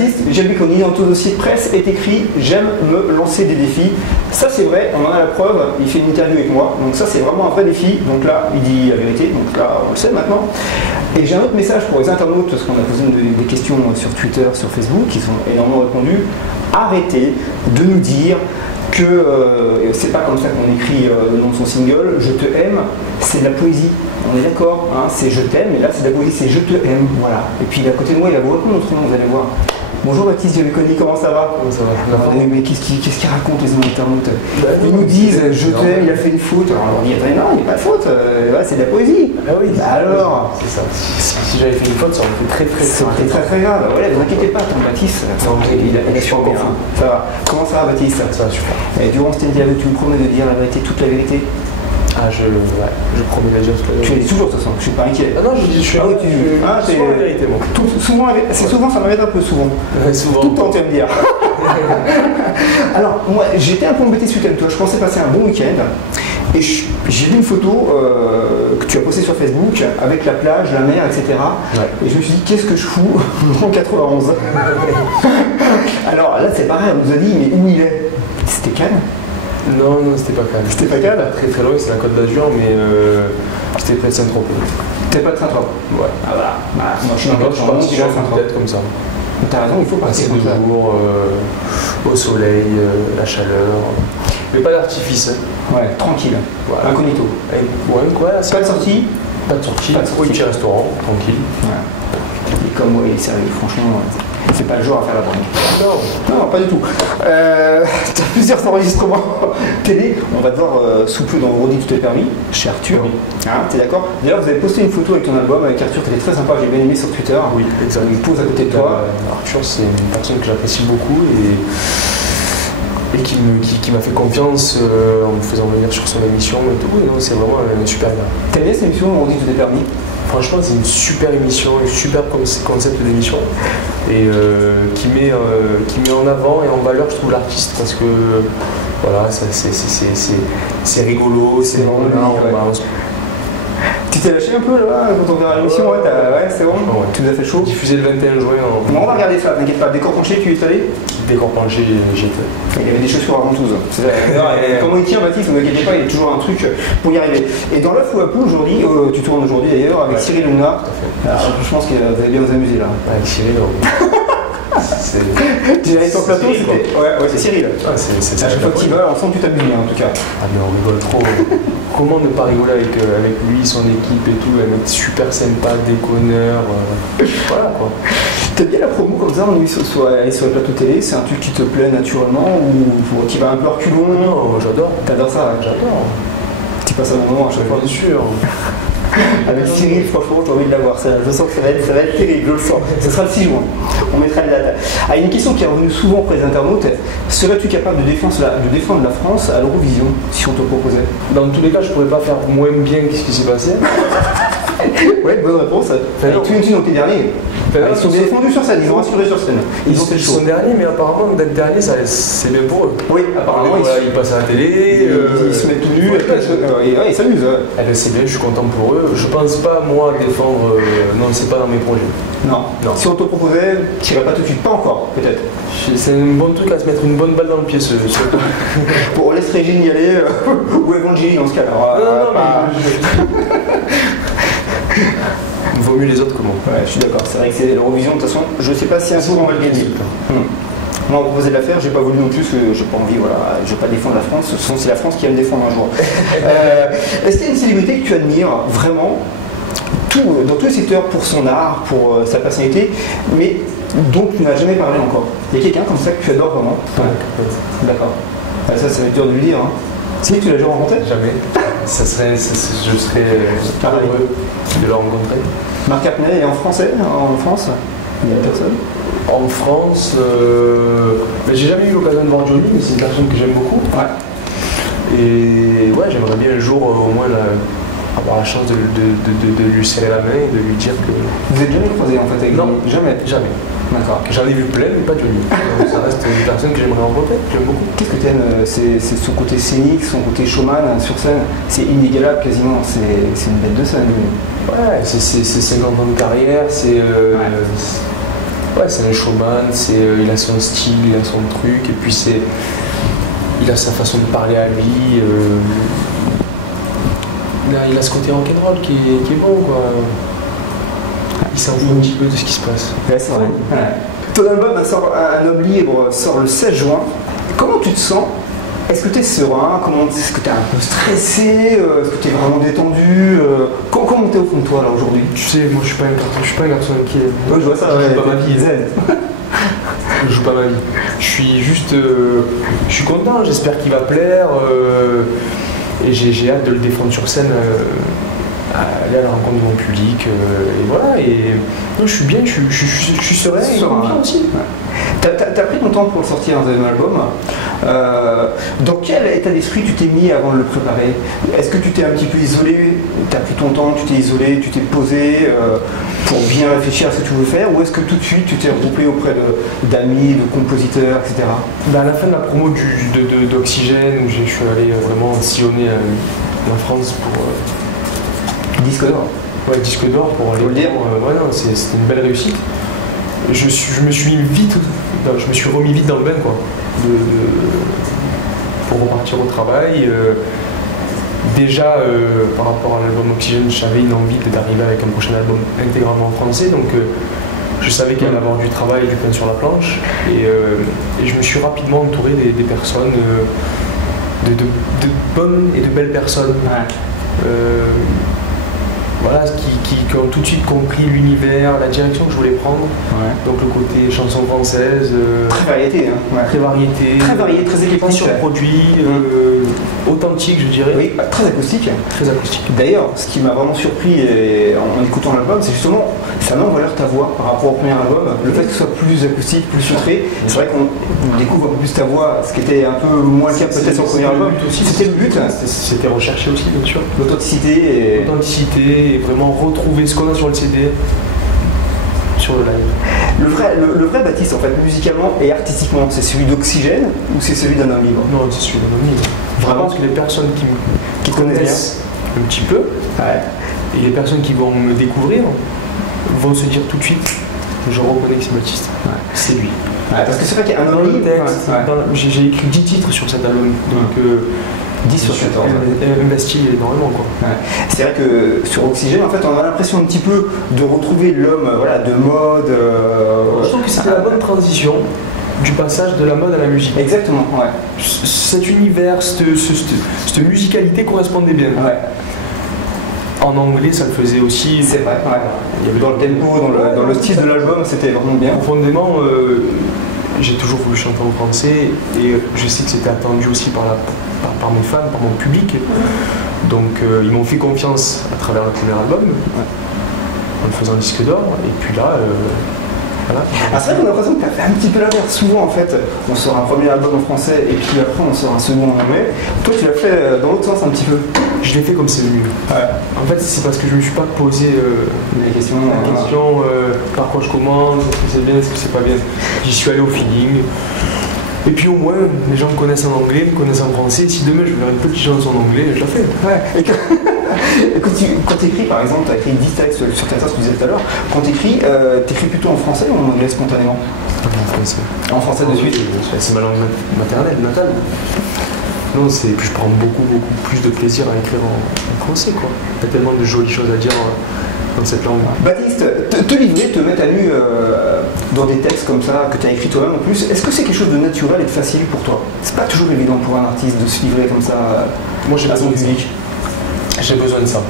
Baptiste, j'aime bien qu'au dans ton dossier de presse est écrit « J'aime me lancer des défis ». Ça c'est vrai, on en a la preuve, il fait une interview avec moi, donc ça c'est vraiment un vrai défi, donc là il dit la vérité, donc là on le sait maintenant. Et j'ai un autre message pour les internautes, parce qu'on a posé des questions sur Twitter, sur Facebook, qui sont énormément répondues. Arrêtez de nous dire que c'est pas comme ça qu'on écrit le nom de son single, je te aime, c'est de la poésie. On est d'accord, hein, c'est je t'aime, et là c'est de la poésie, c'est je te aime, voilà. Et puis à côté de moi, il va vous répondre autrement, vous allez voir. Bonjour Baptiste, j'avais connu, comment ça va? Comment ça va? Mais qu'est-ce qu'ils racontent les internautes? Ils nous disent je t'aime, il a fait une faute. Alors on dit non, il n'y a pas de faute, c'est de la poésie. Ah oui, alors c'est ça. Si j'avais fait une faute, ça aurait été très grave. Voilà, ne vous inquiétez pas, ton Baptiste, il a su encore. Ça va. Comment ça va Baptiste? Ça va super. Et durant cette interview, tu me promets de dire la vérité, toute la vérité? Ah, je promets la dire toute la vérité. Tu l'as dit toujours de toute façon, je suis pas inquiet. Ah non, je dis, je suis souvent la vérité, moi. Souvent, ça m'arrête un peu souvent. Souvent. Tout le temps, tu vas me dire. Alors, moi, j'étais un peu embêté ce week-end, toi, je pensais passer un bon week-end. Et j'ai vu une photo que tu as postée sur Facebook avec la plage, la mer, etc. Ouais. Et je me suis dit, qu'est-ce que je fous en 91? Alors là, c'est pareil, on nous a dit, mais où il est? C'était Cannes? Non, c'était pas Cannes. C'était pas Cannes? Très très loin, c'est la Côte d'Azur, mais c'était près de Saint-Tropez. T'es pas de Saint-Tropez? Ouais. Ah voilà. Bah, moi je suis je suis parti sur une tête comme ça. T'as raison, il faut passer de jour, au soleil, la chaleur. Mais pas d'artifice. Hein. Ouais, tranquille. Voilà. Incognito. Ouais, quoi, pas de sortie? Pas de sortie. Au petit restaurant, tranquille. Ouais. Et comme moi, il est sérieux, franchement. C'est pas le genre à faire la bande. Non, pas du tout. Tu as plusieurs enregistrements télé. On va te voir sous peu dans Roddy Tout est permis, chez Arthur. Oui. Hein, t'es d'accord? D'ailleurs, vous avez posté une photo avec ton album, avec Arthur, qui était très sympa, j'ai bien aimé sur Twitter. Oui, exactement. Il pose à côté de toi. Arthur, c'est une personne que j'apprécie beaucoup et qui m'a fait confiance en me faisant venir sur son émission et tout. C'est vraiment un super gars. T'aimes bien cette émission, Roddy Tout est permis? Franchement, c'est une super émission, un super concept d'émission et qui met en avant et en valeur, je trouve, l'artiste parce que voilà, c'est rigolo, c'est vraiment Tu t'es lâché un peu là quand on verra l'émission? Ouais, c'est bon. Ouais. Tu nous as fait chaud. Diffusé le 21 juin. On va regarder ça, t'inquiète pas. Décor penché, tu y es allé? Décor penché, j'y étais. Il y avait des chaussures à ventouses. Comment il tient Baptiste, ne vous inquiétez pas, il y a toujours un truc pour y arriver. Et dans l'œuf ou à poule aujourd'hui, tu tournes aujourd'hui d'ailleurs avec Cyril Hanouna. Alors, je pense que vous allez bien vous amuser là. Avec Cyril, tu allé sur le plateau, c'était. Ouais, c'est Cyril. Ah, c'est à chaque fois que tu vas, on sent que tu t'amuses bien en tout cas. Ah, mais on rigole trop. Comment ne pas rigoler avec lui, son équipe et tout, un mec super sympa, déconneur. Voilà quoi. T'aimes bien la promo comme ça, aller sur les plateaux télé, c'est un truc qui te plaît naturellement ou tu vas un peu reculons? Non, j'adore. T'adores ça? J'adore. Tu passes un moment à chaque fois? Bien sûr. Avec Cyril, franchement, j'ai envie de l'avoir. Je sens que ça va être terrible, je le sens. Ce sera le 6 juin. On mettra les dates. Ah, une question qui est revenue souvent auprès des internautes. Serais-tu capable de défendre la France à l'Eurovision si on te proposait? Dans tous les cas, je pourrais pas faire moins bien que ce qui s'est passé. Ouais, bonne réponse. Tu es dans tes derniers. Ils sont bien défendus sur scène, ils ont rassuré sur scène. Ils sont derniers, mais apparemment, d'être dernier, c'est bien pour eux. Oui, apparemment. Ils passent à la télé, ils se mettent tout nus, ils s'amusent. C'est bien, je suis content pour eux. Je pense pas, moi, défendre. Non, c'est pas dans mes projets. Non. Si on te proposait, tu n'irais pas tout de suite, pas encore, peut-être. C'est un bon truc à se mettre une bonne balle dans le pied, ce Bon, on laisse Régine y aller, ou Evangélie dans ce cas-là. Vaut mieux les autres que moi. Ouais, je suis d'accord. C'est vrai que c'est l'Eurovision, de toute façon, je sais pas si un jour on va le gagner. On m'a proposé de la faire, j'ai pas voulu non plus, j'ai pas envie, voilà, je vais pas défendre la France, c'est la France qui va me défendre un jour. Est-ce qu'il y a une célébrité que tu admires vraiment dans tous les secteurs pour son art, pour sa personnalité, mais dont tu n'as jamais parlé encore? Il y a quelqu'un comme ça que tu adores vraiment? Ouais. D'accord. Ça va être dur de lui dire. Hein. Si, tu l'as déjà rencontré? Jamais. Je serais heureux de le rencontrer. Marc Carpnet est en français, en France? Il n'y a personne? En France, j'ai jamais eu l'occasion de voir Johnny, mais c'est une personne que j'aime beaucoup. Ouais. Et ouais, j'aimerais bien un jour au moins avoir la chance de lui serrer la main et de lui dire que. Vous êtes jamais croisé en fait avec Non, lui? Jamais. D'accord. J'en ai vu plein, mais pas Johnny. Donc, ça reste une personne que j'aimerais rencontrer, que j'aime beaucoup. Qu'est-ce que tu aimes? C'est son côté scénique, son côté showman sur scène. C'est inégalable quasiment. C'est une bête de scène. Ouais, c'est 50 ans de carrière, c'est. Ouais, c'est un showman, il a son style, il a son truc, et puis il a sa façon de parler à lui. Il a ce côté rock'n'roll qui est bon, quoi. Il s'en fout un petit peu de ce qui se passe. Ouais, c'est vrai. Ouais. Ton album Un homme libre sort le 16 juin. Comment tu te sens? Est-ce que tu es serein? Est-ce que tu es un peu stressé? Est-ce que tu es vraiment détendu? Comment tu es au fond de toi là aujourd'hui? Tu sais, moi je suis pas un garçon inquiet. Ouais, je vois ça, je joue pas ma vie. Je joue pas ma vie. Je suis juste. Je suis content, j'espère qu'il va plaire. Et j'ai hâte de le défendre sur scène. Aller à la rencontre de mon public. Et voilà. Et non, je suis bien, je suis serein et confiant aussi. Ouais. T'as pris ton temps pour le sortir, un deuxième album. Dans quel état d'esprit tu t'es mis avant de le préparer? Est-ce que tu t'es un petit peu isolé? T'as pris ton temps, tu t'es isolé, tu t'es posé pour bien réfléchir à ce que tu veux faire? Ou est-ce que tout de suite tu t'es regroupé auprès d'amis, de compositeurs, etc.? À la fin de la promo d'Oxygène, où je suis allé vraiment sillonner la France pour... Disque d'or. Ouais, disque d'or pour aller... Ouais, non, c'était une belle réussite. Je me suis remis vite dans le bain, quoi, pour repartir au travail. Déjà, par rapport à l'album Oxygène, j'avais une envie d'arriver avec un prochain album intégralement français, donc je savais qu'il allait avoir du travail, du pain sur la planche, et je me suis rapidement entouré des personnes, de bonnes et de belles personnes. Ouais. Voilà, qui ont tout de suite compris l'univers, la direction que je voulais prendre. Ouais. Donc le côté chanson française. Très variété, hein. Ouais. Très variété. Très varié, très éclectique. Pas surproduit, authentique, je dirais. Oui, très acoustique. Très acoustique. D'ailleurs, ce qui m'a vraiment surpris en écoutant l'album, c'est justement, ça met en valeur ta voix par rapport au premier album. Le fait que ce soit plus acoustique, plus filtré. C'est vrai qu'on découvre un peu plus ta voix, ce qui était un peu moins le cas peut-être sur le premier album. C'était le but. C'était recherché aussi, bien sûr. L'authenticité. Et vraiment retrouver ce qu'on a sur le CD sur le live. Le vrai Baptiste, en fait, musicalement et artistiquement, c'est celui d'Oxygène ou c'est celui d'un homme libre? Non, c'est celui d'un homme libre. Vraiment, parce que les personnes qui connaissent un petit peu, ouais. Et les personnes qui vont me découvrir vont se dire tout de suite, je reconnais que c'est Baptiste. Ouais. C'est lui. Ouais, parce que c'est vrai qu'il y a un homme libre. J'ai écrit 10 titres sur cet album, donc 10 sur 14. Investi énormément, quoi. Ouais. C'est vrai que sur Oxygène, en fait, on a l'impression un petit peu de retrouver l'homme de mode. Je trouve que c'était la bonne transition du passage de la mode à la musique. Exactement, ouais. Cet univers, cette musicalité correspondait bien. Ouais. En anglais, ça le faisait aussi. C'est vrai, ouais. Il y avait dans le tempo, dans le style de l'album, c'était vraiment bien. Profondément, j'ai toujours voulu chanter en français et je sais que c'était attendu aussi par mes fans, par mon public. Donc ils m'ont fait confiance à travers le premier album, en le faisant disque d'or. Et puis là, voilà. C'est vrai qu'on a l'impression que tu as fait un petit peu l'inverse. Souvent, en fait, on sort un premier album en français et puis après on sort un second en anglais. Toi, tu l'as fait dans l'autre sens un petit peu. Je l'ai fait comme c'est venu. Ouais. En fait, c'est parce que je ne me suis pas posé la question par quoi je commence, est-ce que c'est bien, est-ce que c'est pas bien. J'y suis allé au feeling. Et puis au moins, les gens me connaissent en anglais, me connaissent en français. Si demain je veux faire une petite chanson en anglais, je la fais. Ouais. Et quand tu écris, par exemple, tu as écrit 10 textes sur ta thèse, tu disais tout à l'heure, quand tu écris plutôt en français ou en anglais spontanément? En français. En français de suite? C'est ma langue maternelle, natale. Non, puis je prends beaucoup plus de plaisir à écrire en français, quoi. Il y a tellement de jolies choses à dire dans cette langue. Baptiste, te livrer, te mettre à nu dans des textes comme ça, que tu as écrit toi-même en plus, est-ce que c'est quelque chose de naturel et de facile pour toi? C'est pas toujours évident pour un artiste de se livrer comme ça moi, j'ai besoin de musique. J'ai besoin de ça.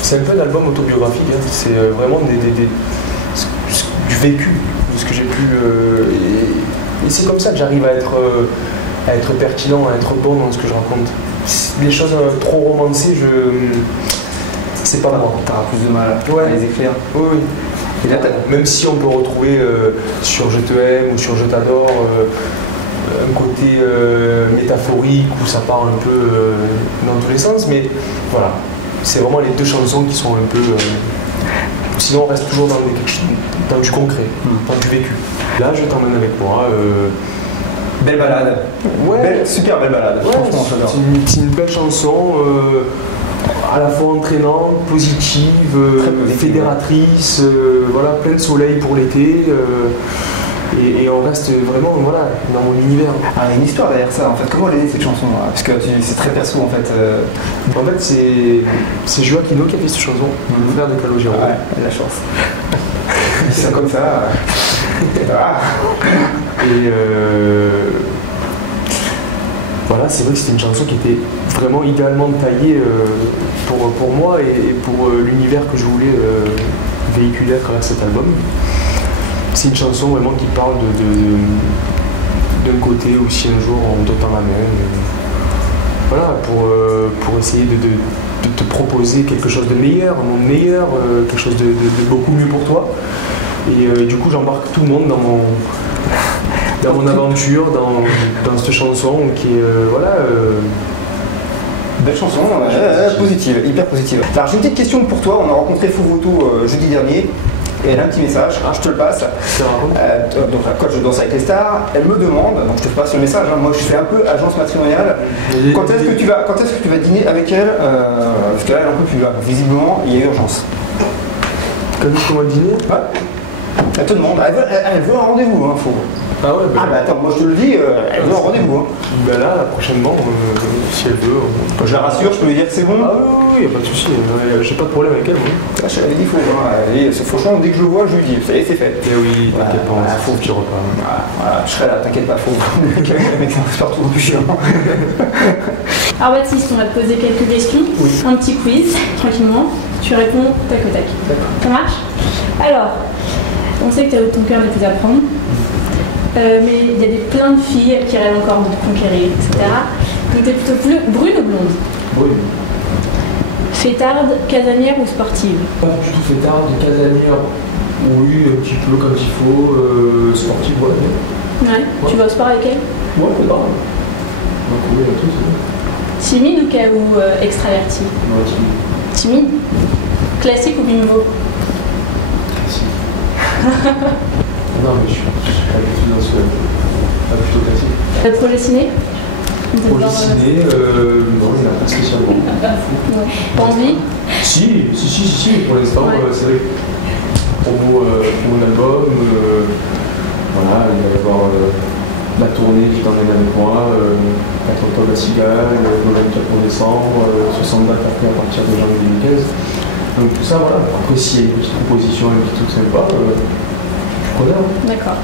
C'est un peu un album autobiographique, hein. C'est vraiment du vécu, de ce que j'ai pu... et c'est comme ça que j'arrive à être pertinent, à être bon dans ce que je raconte. Les choses trop romancées, c'est pas moi. T'auras plus de mal à les écrire. Oui. Et là, même si on peut retrouver sur Je te aime ou sur Je t'adore un côté métaphorique où ça part un peu dans tous les sens, mais voilà, c'est vraiment les deux chansons qui sont un peu... sinon on reste toujours dans du concret, dans du vécu. Là, Je t'emmène avec moi. Belle balade. Ouais. Super belle balade. Ouais, c'est une belle chanson. à la fois entraînante, positive, fédératrice, voilà, plein de soleil pour l'été. Et on reste vraiment voilà, dans mon univers. Ah, il y a une histoire derrière ça, en fait. Comment elle est née cette chanson? Parce que c'est très perso, en fait. En fait, c'est Joaquino qui a fait cette chanson, le frère de Calogero. Ouais, il a la chance. Ils sont comme ça. Ah. Et voilà, c'est vrai que c'était une chanson qui était vraiment idéalement taillée pour moi et pour l'univers que je voulais véhiculer à travers cet album. C'est une chanson vraiment qui parle d'un côté aussi un jour on te tend la main. Voilà, pour essayer de te proposer quelque chose de meilleur, un monde meilleur, quelque chose de beaucoup mieux pour toi. Et du coup j'embarque tout le monde dans mon aventure, dans cette chanson qui est voilà. Belle chanson, positive, hyper positive. Alors j'ai une petite question pour toi, on a rencontré Fouvoto jeudi dernier. Et elle a un petit message, je te le passe. Donc la coach de Danse avec les stars, elle me demande, donc je te passe le message, hein, moi je fais un peu agence matrimoniale. Quand est-ce que tu vas dîner avec elle parce qu'elle en peut plus là. Visiblement, il y a urgence. Comment le dîner? Ouais. Elle te demande, elle veut un rendez-vous, hein, faut. Ah ouais, bah attends, moi je te le dis, elle veut un rendez-vous. Hein. Bah là, prochainement, si elle veut. Je la rassure, je peux lui dire que c'est bon. Ah oui, y a pas de souci, j'ai pas de problème avec elle. Je t'avais dit, franchement, dès que je le vois, je lui dis, ça y est, c'est fait. Et oui, t'inquiète pas, faut que tu repars. Voilà, je serai là, t'inquiète pas, faut. Le mec, c'est partout plus chiant. Alors Baptiste, on va te poser quelques questions. Oui. Un petit quiz, tranquillement. Tu réponds tac au tac. Ça marche? Alors, on sait que tu as ton cœur de tout apprendre. Mais il y a plein de filles qui rêvent encore de te conquérir, etc. Donc t'es plutôt brune ou blonde? Brune. Fêtarde, casanière ou sportive? Pas du tout fêtarde, casanière, oui, un petit peu comme il faut, sportive, ouais. Ouais. Tu vas au sport avec elle? Ouais, c'est pas grave. Donc oui, tout, c'est bon. Timide ou extraverti? Ouais, timide. Timide? Classique ou bimbo? Classique. Non, mais je suis pas du tout dans ce. Pas plutôt classique. Projet ciné? Projet ciné, non, il n'y en a pas spécialement. Ouais. Pas envie? Si, pour l'instant, Ouais. c'est vrai. Pour mon album, voilà, il va y avoir la tournée qui t'emmène avec moi, 4 octobre à Cigale, 24 pour décembre, 60 dates après à partir de janvier 2015. Donc tout ça, voilà. Après, s'il y a une petite proposition, un petit truc sympa, je suis preneur. D'accord.